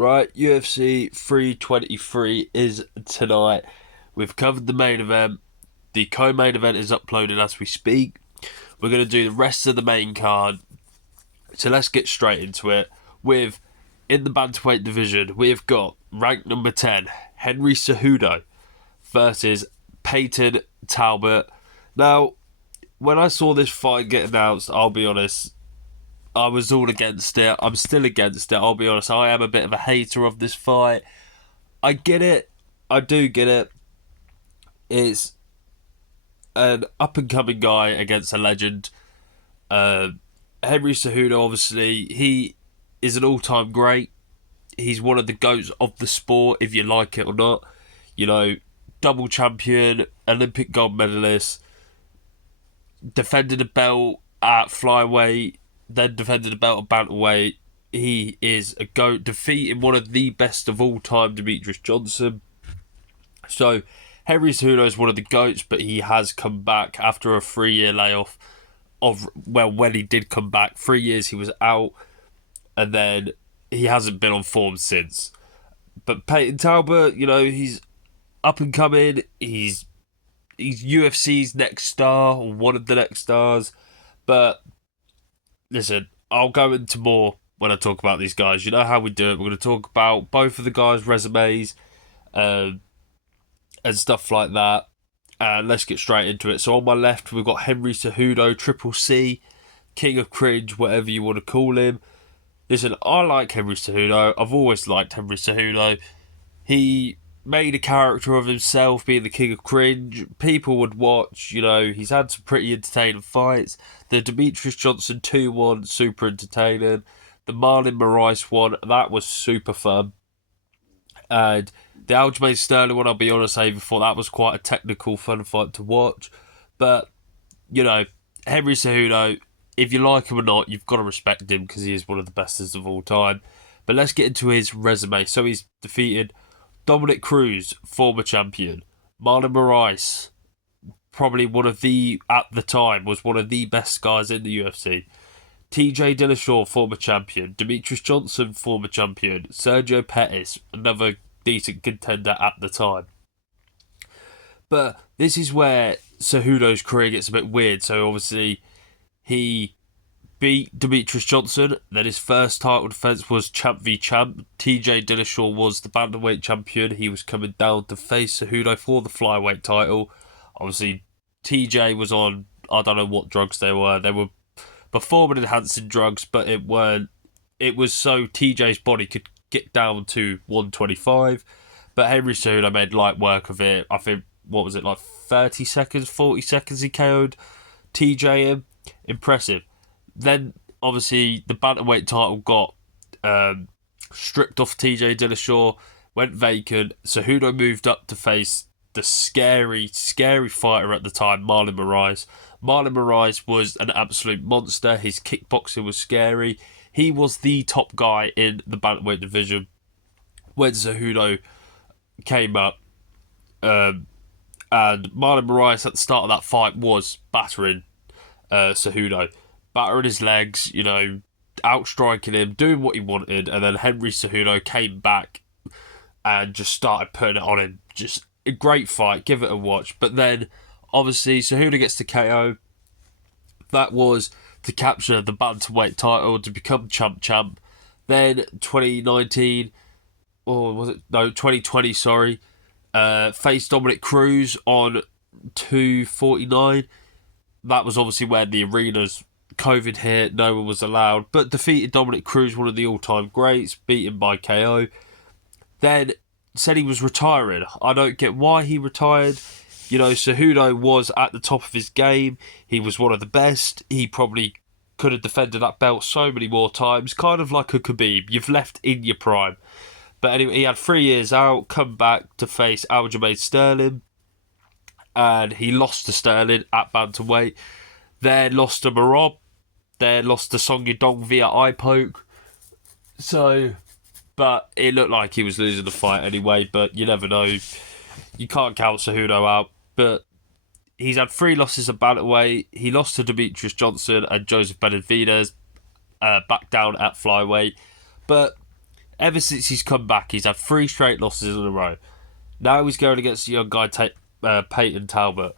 Right, UFC 323 is tonight. We've covered the main event. The co-main event is uploaded as we speak. We're going to do the rest of the main card. So let's get straight into it. In the bantamweight division, we've got ranked number 10, Henry Cejudo versus Payton Talbolt. Now, when I saw this fight get announced, I'll be honest, I was all against it. I'm still against it. I'll be honest. I am a bit of a hater of this fight. I get it. I do get it. It's an up-and-coming guy against a legend. Henry Cejudo, obviously, he is an all-time great. He's one of the GOATs of the sport, if you like it or not. You know, double champion, Olympic gold medalist, defended a belt at flyweight, then defended a belt at bantamweight. He is a GOAT, defeating one of the best of all time, Demetrius Johnson. So, Henry Cejudo is one of the GOATs, but he has come back after a 3-year layoff. When he did come back, 3 years he was out, and then he hasn't been on form since. But Payton Talbolt, you know, he's up and coming. He's UFC's next star, or one of the next stars. But listen, I'll go into more when I talk about these guys. You know how we do it. We're going to talk about both of the guys' resumes and stuff like that. And let's get straight into it. So on my left, we've got Henry Cejudo, Triple C, King of Cringe, whatever you want to call him. Listen, I like Henry Cejudo. I've always liked Henry Cejudo. He made a character of himself being the King of Cringe. People would watch, you know, he's had some pretty entertaining fights. The Demetrius Johnson 2-1, super entertaining. The Marlon Moraes one, that was super fun. And the Aljamain Sterling one, I'll be honest, I even thought that was quite a technical, fun fight to watch. But, you know, Henry Cejudo, if you like him or not, you've got to respect him because he is one of the bestest of all time. But let's get into his resume. So he's defeated Dominic Cruz, former champion. Marlon Moraes, probably at the time, was one of the best guys in the UFC. TJ Dillashaw, former champion. Demetrius Johnson, former champion. Sergio Pettis, another decent contender at the time. But this is where Cejudo's career gets a bit weird. So obviously, he beat Demetrius Johnson. Then his first title defense was champ v champ. TJ Dillashaw was the bantamweight champion. He was coming down to face Cejudo for the flyweight title. Obviously, TJ was on, I don't know what drugs they were. They were performance enhancing drugs, but it was so TJ's body could get down to 125. But Henry Cejudo made light work of it. I think, what was it, like 30 seconds, 40 seconds he KO'd TJ in. Impressive. Then, obviously, the bantamweight title got stripped off TJ Dillashaw, went vacant. Cejudo moved up to face the scary, scary fighter at the time, Marlon Moraes. Marlon Moraes was an absolute monster. His kickboxing was scary. He was the top guy in the bantamweight division when Cejudo came up. And Marlon Moraes at the start of that fight was battering Cejudo. Battering his legs, you know, outstriking him, doing what he wanted. And then Henry Cejudo came back and just started putting it on him. Just a great fight. Give it a watch. But then, obviously, Cejudo gets the KO. That was to capture the bantamweight title, to become champ. Then 2019, or was it? No, 2020, sorry. Faced Dominic Cruz on 249. That was obviously where the arenas, COVID hit, no one was allowed. But defeated Dominic Cruz, one of the all-time greats, beat him by KO. Then said he was retiring. I don't get why he retired. You know, Cejudo was at the top of his game. He was one of the best. He probably could have defended that belt so many more times. Kind of like a Khabib. You've left in your prime. But anyway, he had 3 years out, come back to face Aljamain Sterling. And he lost to Sterling at bantamweight. Then lost to Marab. Then lost to Song Yadong via eye poke. So, but it looked like he was losing the fight anyway. But you never know. You can't count Cejudo out. But he's had 3 losses at bantamweight. He lost to Demetrius Johnson and Joseph Benavidez back down at flyweight. But Ever since he's come back, he's had 3 straight losses in a row. Now he's going against the young guy, Payton Talbot.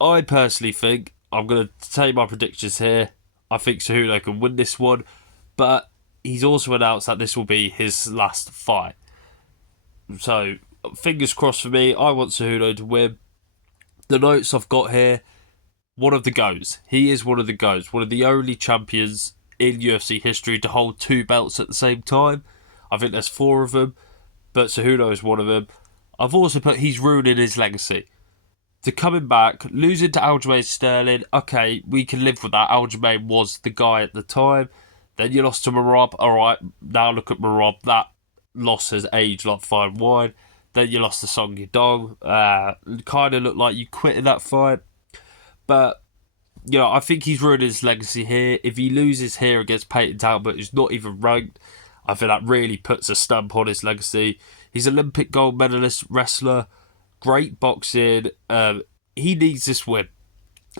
I personally think, I'm going to tell you my predictions here, I think Cejudo can win this one, but he's also announced that this will be his last fight. So, fingers crossed for me. I want Cejudo to win. The notes I've got here, one of the GOATs. He is one of the GOATs. One of the only champions in UFC history to hold 2 belts at the same time. I think there's 4 of them, but Cejudo is one of them. I've also put he's ruining his legacy. To coming back, losing to Aljamain Sterling, okay, we can live with that. Aljamain was the guy at the time. Then you lost to Merab. Alright, now look at Merab. That loss has aged like fine wine. Then you lost to Song Yadong. Kind of looked like you quit in that fight. But, you know, I think he's ruined his legacy here. If he loses here against Payton Talbot, who's not even ranked, I think that really puts a stamp on his legacy. He's an Olympic gold medalist wrestler. Great boxing. He needs this win.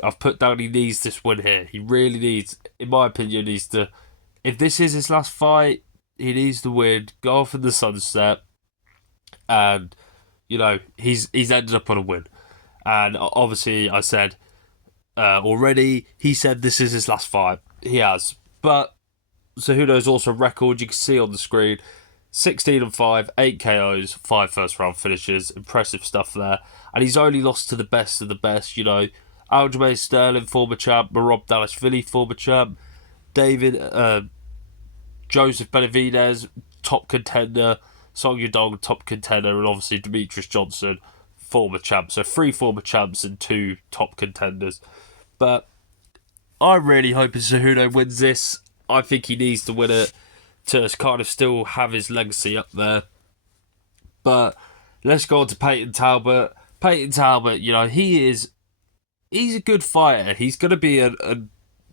I've put down he needs this win here. He really needs, in my opinion, needs to... If this is his last fight, he needs to win. Go off in the sunset. And, you know, he's ended up on a win. And obviously, I said already, he said this is his last fight. He has. But Cejudo's also record, you can see on the screen, 16-5, 8 KOs, 5 first-round finishes. Impressive stuff there. And he's only lost to the best of the best, you know. Aljamain Sterling, former champ. Merab Dvalishvili, former champ. Joseph Benavidez, top contender. Song Yadong, top contender. And obviously Demetrius Johnson, former champ. So 3 former champs and 2 top contenders. But I'm really hoping Cejudo wins this. I think he needs to win it to kind of still have his legacy up there. But let's go on to Payton Talbot. Payton Talbot, you know, he's a good fighter. He's going to be a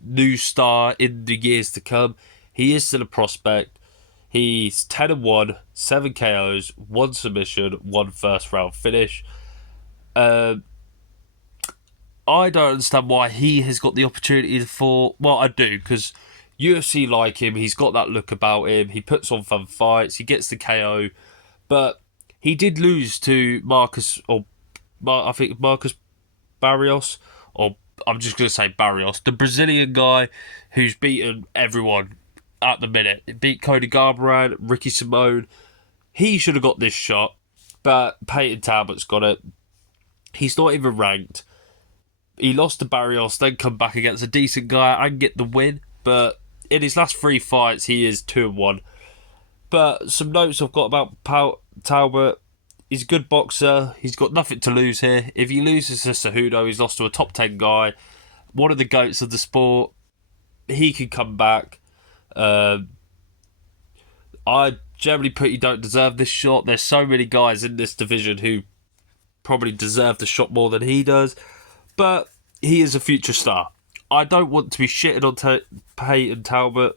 new star in the years to come. He is still a prospect. He's 10-1, 7 KOs, 1 submission, 1 first round finish. I don't understand why he has got the opportunity for... Well, I do, because UFC like him. He's got that look about him. He puts on fun fights. He gets the KO. But he did lose to Marcus Barrios. Or I'm just going to say Barrios. The Brazilian guy who's beaten everyone at the minute. He beat Cody Garbrandt, Ricky Simone. He should have got this shot. But Payton Talbot's got it. He's not even ranked. He lost to Barrios, then come back against a decent guy and get the win. But in his last 3 fights, he is 2-1. But some notes I've got about Talbot. He's a good boxer. He's got nothing to lose here. If he loses to Cejudo, he's lost to a top 10 guy. One of the GOATs of the sport. He can come back. I generally put he don't deserve this shot. There's so many guys in this division who probably deserve the shot more than he does. But he is a future star. I don't want to be shitting on Payton Talbot,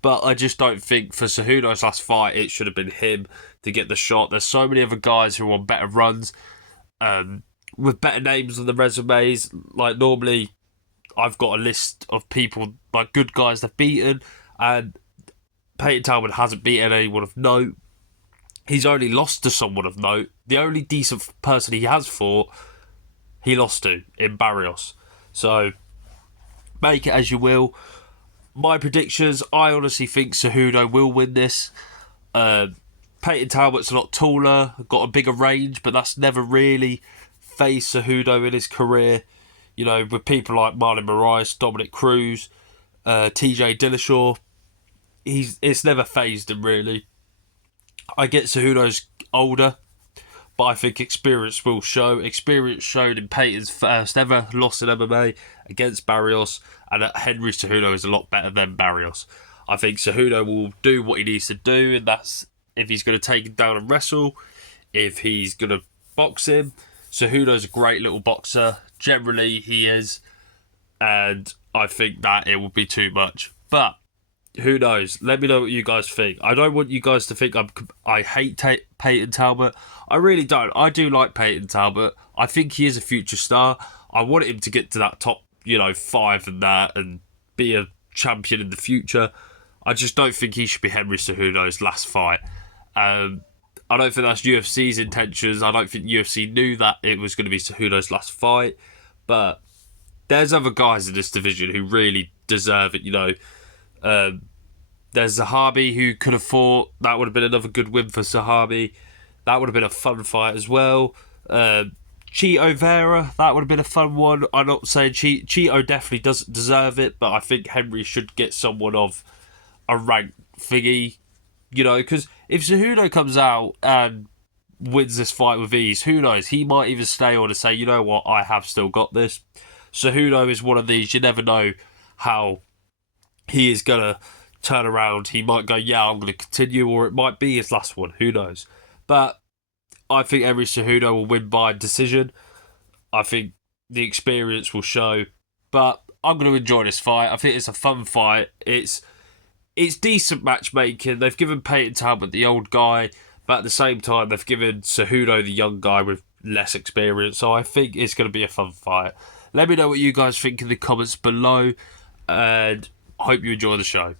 but I just don't think for Cejudo's last fight it should have been him to get the shot. There's so many other guys who are on better runs, with better names on the resumes. Like normally, I've got a list of people, like good guys they've beaten, and Payton Talbot hasn't beaten anyone of note. He's only lost to someone of note. The only decent person he has fought, he lost to in Barrios. So, make it as you will. My predictions, I honestly think Cejudo will win this. Payton Talbot's a lot taller, got a bigger range, but that's never really faced Cejudo in his career. You know, with people like Marlon Moraes, Dominic Cruz, TJ Dillashaw, it's never phased him really. I get Cejudo's older, but I think experience will show. Experience showed in Payton's first ever loss in MMA against Barrios, and Henry Cejudo is a lot better than Barrios. I think Cejudo will do what he needs to do, and that's if he's going to take him down and wrestle, if he's going to box him. Cejudo's a great little boxer. Generally, he is, and I think that it will be too much. But who knows? Let me know what you guys think. I don't want you guys to think I hate Payton Talbot. I really don't. I do like Payton Talbot. I think he is a future star. I want him to get to that top, 5 and that and be a champion in the future. I just don't think he should be Henry Cejudo's last fight. I don't think that's UFC's intentions. I don't think UFC knew that it was going to be Cejudo's last fight. But there's other guys in this division who really deserve it, you know. There's Zahabi who could have fought. That would have been another good win for Zahabi. That would have been a fun fight as well. Cheeto Vera, that would have been a fun one. I'm not saying Cheeto definitely doesn't deserve it, but I think Henry should get someone of a rank thingy, you know, because if Cejudo comes out and wins this fight with ease, who knows? He might even stay on and say, you know what, I have still got this. Cejudo is one of these, you never know how he is going to turn around. He might go, yeah, I'm going to continue, or it might be his last one, who knows? But I think Henry Cejudo will win by decision. I think the experience will show. But I'm going to enjoy this fight. I think it's a fun fight. It's decent matchmaking. They've given Payton Talbolt the old guy, but at the same time, they've given Cejudo the young guy with less experience. So I think it's going to be a fun fight. Let me know what you guys think in the comments below, and I hope you enjoy the show.